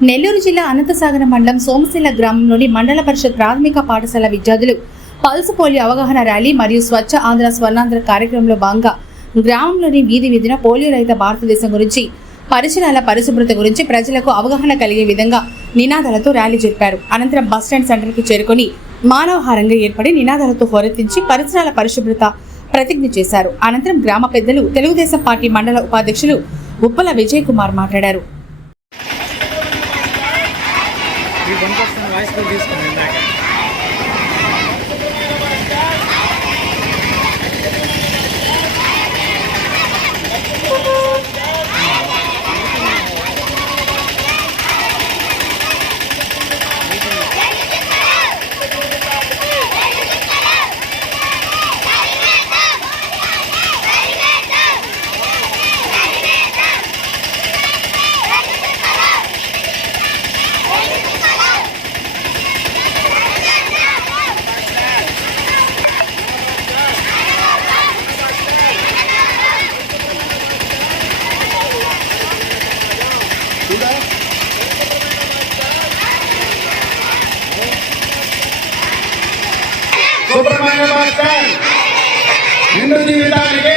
నెల్లూరు జిల్లా అనంతసాగర మండలం సోమశిల గ్రామంలోని మండల పరిషత్ ప్రాథమిక పాఠశాల విద్యార్థులు పల్స్ పోలియో అవగాహన ర్యాలీ మరియు స్వచ్ఛ ఆంధ్ర స్వర్ణాంధ్ర కార్యక్రమంలో భాగంగా గ్రామంలోని వీధి వీధిన పోలియో రహిత భారతదేశం గురించి పరిసరాల పరిశుభ్రత గురించి ప్రజలకు అవగాహన కలిగే విధంగా నినాదాలతో ర్యాలీ జరిపారు. అనంతరం బస్టాండ్ సెంటర్కి చేరుకొని మానవహారంగా ఏర్పడి నినాదాలతో హోరెత్తించి పరిసరాల పరిశుభ్రత ప్రతిజ్ఞ చేశారు. అనంతరం గ్రామ పెద్దలు తెలుగుదేశం పార్టీ మండల ఉపాధ్యక్షులు ఉప్పల విజయ్ కుమార్ మాట్లాడారు. ఈ బంక్ వస్తుంది వాయిస్ కూడా తీసుకుని ఇందాక. సుబ్రహ్మణ్య నిండు జీవితానికి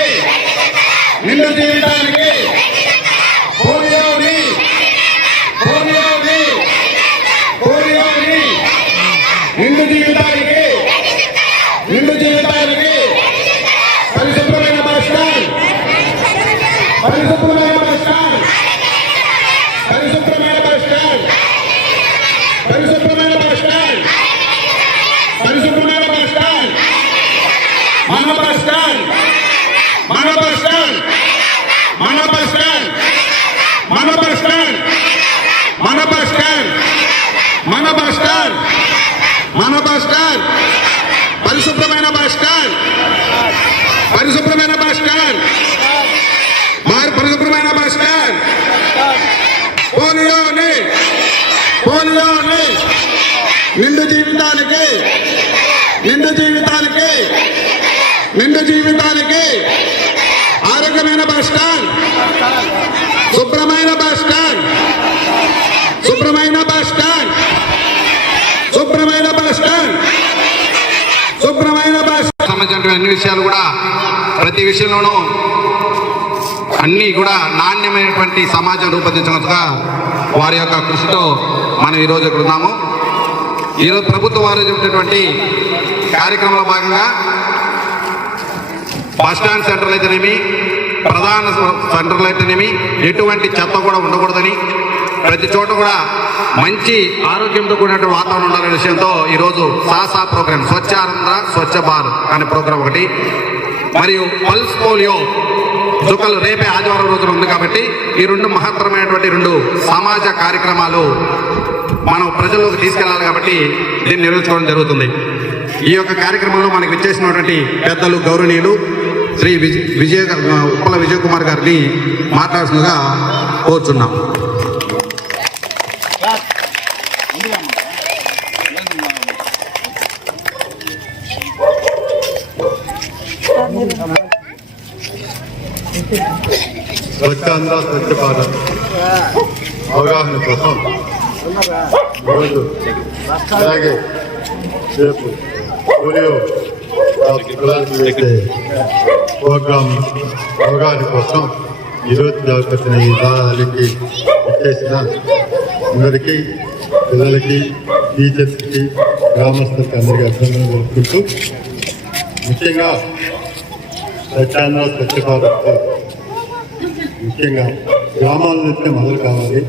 నిండు జీవితానికి పోలియోని పోలియోని పోలియోని. నిండు జీవితానికి నిండు జీవితానికి పరిశుభ్రమైన మాస్టర్ పరిశుభ్రమైన మాస్టర్ పరిశుభ్రమైన మాస్టర్ పరిశుభ్రమైన మాస్టర్ పరిశుభ్రమైన బస్ స్టాండ్ మన బస్ స్టాండ్ మన బస్ స్టాండ్ మన బస్ స్టాండ్ మన బస్ స్టాండ్ మన బస్ స్టాండ్ మన బస్ స్టాండ్ మన బస్ స్టాండ్ పరిశుభ్రమైన బస్ స్టాండ్ పరిశుభ్రమైన బస్ స్టాండ్ మరి పరిశుభ్రమైన బస్ స్టాండ్ పోలియోని పోలియోని నిండు జీవితానికి నిండు జీవితానికి నిండు జీవితానికి ఆరోగ్యమైన బస్ స్టాండ్ శుభ్రమైన బస్ స్టాండ్ శుభ్రమైన బస్ స్టాండ్ శుభ్రమైన బస్ స్టాండ్ శుభ్రమైన బస్ సంబంధించిన అన్ని విషయాలు కూడా ప్రతి విషయంలోనూ అన్నీ కూడా నాణ్యమైనటువంటి సమాజం రూపొందించినట్టుగా వారి యొక్క కృషితో మనం ఈరోజు ఇక్కడ ఉన్నాము. ఈరోజు ప్రభుత్వం వారు చెప్పినటువంటి కార్యక్రమంలో భాగంగా బస్ స్టాండ్ సెంటర్లు అయితేనేమి ప్రధాన సెంటర్లు అయితేనేమి ఎటువంటి చెత్త కూడా ఉండకూడదని ప్రతి చోట కూడా మంచి ఆరోగ్యంతో కూడినటువంటి వాతావరణం ఉండాలనే విషయంతో ఈరోజు సాసా ప్రోగ్రామ్ స్వచ్ఛ ఆంధ్ర స్వచ్ఛ భారత్ అనే ప్రోగ్రాం ఒకటి. మరియు పల్స్ పోలియో చుక్కలు రేపే ఆదివారం రోజున ఉంది కాబట్టి ఈ రెండు మహత్తరమైనటువంటి రెండు సమాజ కార్యక్రమాలు మనం ప్రజల్లోకి తీసుకెళ్ళాలి కాబట్టి దీన్ని నిర్వహించుకోవడం జరుగుతుంది. ఈ యొక్క కార్యక్రమంలో మనకి విచ్చేసినటువంటి పెద్దలు గౌరవనీయులు శ్రీ విజయ విజయ ఉప్పల విజయ్ కుమార్ గారిని మాట్లాడుతుండగా కోరుచున్నాం. స్వచ్ఛాంధ్ర స్వచ్ఛ భారత్ అవగాహన కోసం అలాగే రేపు పోలియో పిల్లలకు అయితే ప్రోగ్రామ్ అవగాహన కోసం ఈరోజు జరుగుతున్న ఈ దానికి ఇచ్చేసిన అందరికీ పిల్లలకి టీచర్స్కి గ్రామస్తులకి అందరికీ అభినందనలు తెలుపుకుంటూ ముఖ్యంగా స్వచ్ఛాంధ్ర స్వచ్ఛ భారత్ ముఖ్యంగా గ్రామాల నుంచే మొదలు కావాలి.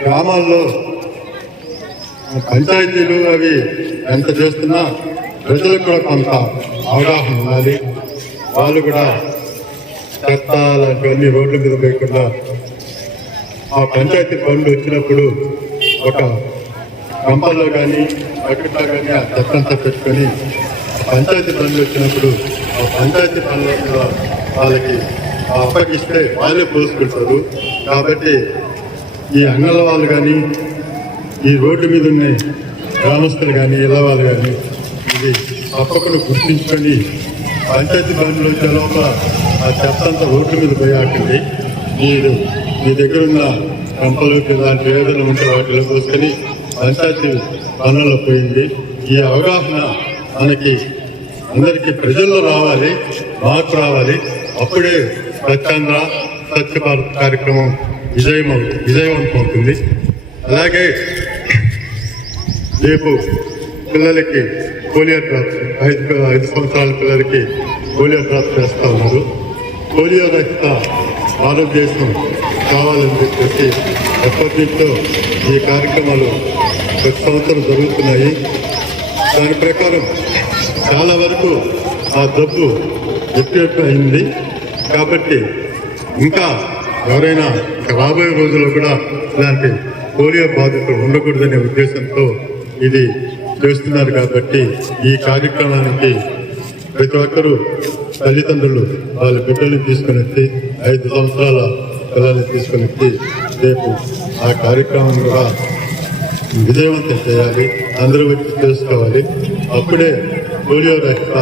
గ్రామాల్లో పంచాయతీలు అవి ఎంత చేస్తున్నా ప్రజలకు కూడా కొంత అవగాహన ఉండాలి. వాళ్ళు కూడా చెత్త లాంటివన్నీ రోడ్ల మీద పోయకుండా ఆ పంచాయతీ పనులు వచ్చినప్పుడు ఒక గంపల్లో కానీ బకెట్లో కానీ ఆ చెత్తంతా పెట్టుకొని పంచాయతీ పనులు వచ్చినప్పుడు ఆ పంచాయతీ పనులు వాళ్ళకి అప్పగిస్తే వాళ్ళే పోసుకుంటారు. కాబట్టి ఈ అంగళ వాళ్ళు కానీ ఈ రోడ్డు మీద ఉన్న గ్రామస్తులు కానీ ఇళ్ళ వాళ్ళు కానీ ఇది తప్పకుండా గుర్తించుకొని పంచాయతీ బండ్లు వచ్చే లోపల ఆ చెత్త అంతా రోడ్ల మీద పోయాకండి మీరు మీ దగ్గర ఉన్న కంపలు ఇలాంటి ఏదైనా ఉంటే వాటిలో పోసుకొని పంచాయతీ పనుల్లో పోయింది. ఈ అవగాహన మనకి అందరికీ ప్రజల్లో రావాలి మార్పు రావాలి. అప్పుడే స్వచ్ఛంద స్వచ్ఛ భారత్ కార్యక్రమం విజయం విజయవంతం అవుతుంది అలాగే రేపు పిల్లలకి పోలియో డ్రాప్స్ ఐదు ఐదు సంవత్సరాల పిల్లలకి పోలియో డ్రాప్స్ చేస్తా ఉన్నారు. పోలియో రహిత భారతదేశం కావాలని చెప్పేసి ఎప్పటి నుంచో ఈ కార్యక్రమాలు ప్రతి సంవత్సరం జరుగుతున్నాయి. దాని ప్రకారం చాలా వరకు ఆ జబ్బు ఎక్కువ అయింది కాబట్టి ఇంకా ఎవరైనా రాబోయే రోజుల్లో కూడా ఇలాంటి పోలియో బాధితులు ఉండకూడదనే ఉద్దేశంతో ఇది చేస్తున్నారు కాబట్టి ఈ కార్యక్రమానికి ప్రతి ఒక్కరూ తల్లిదండ్రులు వాళ్ళ బిడ్డల్ని తీసుకొని వచ్చి ఐదు సంవత్సరాల పిల్లల్ని తీసుకొని వచ్చి రేపు ఆ కార్యక్రమం కూడా విజయవంతం చేయాలి అందరూ వచ్చి చేసుకోవాలి. అప్పుడే పోలియో రహిత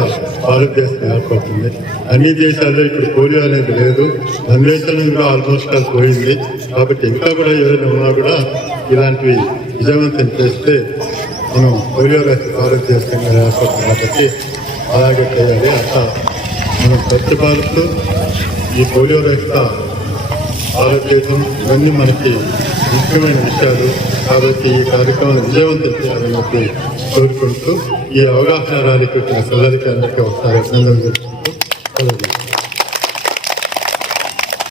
భారతదేశం ఏర్పడుతుంది అన్ని దేశాల్లో ఇప్పుడు పోలియో అనేది లేదు. మన దేశంలో కూడా ఆల్మోస్ట్ అది పోయింది. కాబట్టి ఇంకా కూడా ఏదైనా ఉన్నా కూడా ఇలాంటివి విజయవంతం చేస్తే మనం పోలియో రహిత భారతదేశంగా ఏర్పడుతుంది కాబట్టి అలాగే చేయాలి. అట్లా మనం స్వచ్ఛ భారత్ ఈ పోలియో రహిత భారతదేశం ఇవన్నీ మనకి ముఖ్యమైన విషయాలు. కాబట్టి ఈ కార్యక్రమాన్ని విజయవంతం చేయాలని చెప్పి కోరుకుంటూ ఈ అవగాహన ర్యాలీకి వచ్చిన సదరికి అందరికీ ఒకసారి అభినందనలు జరుపుకుంటూ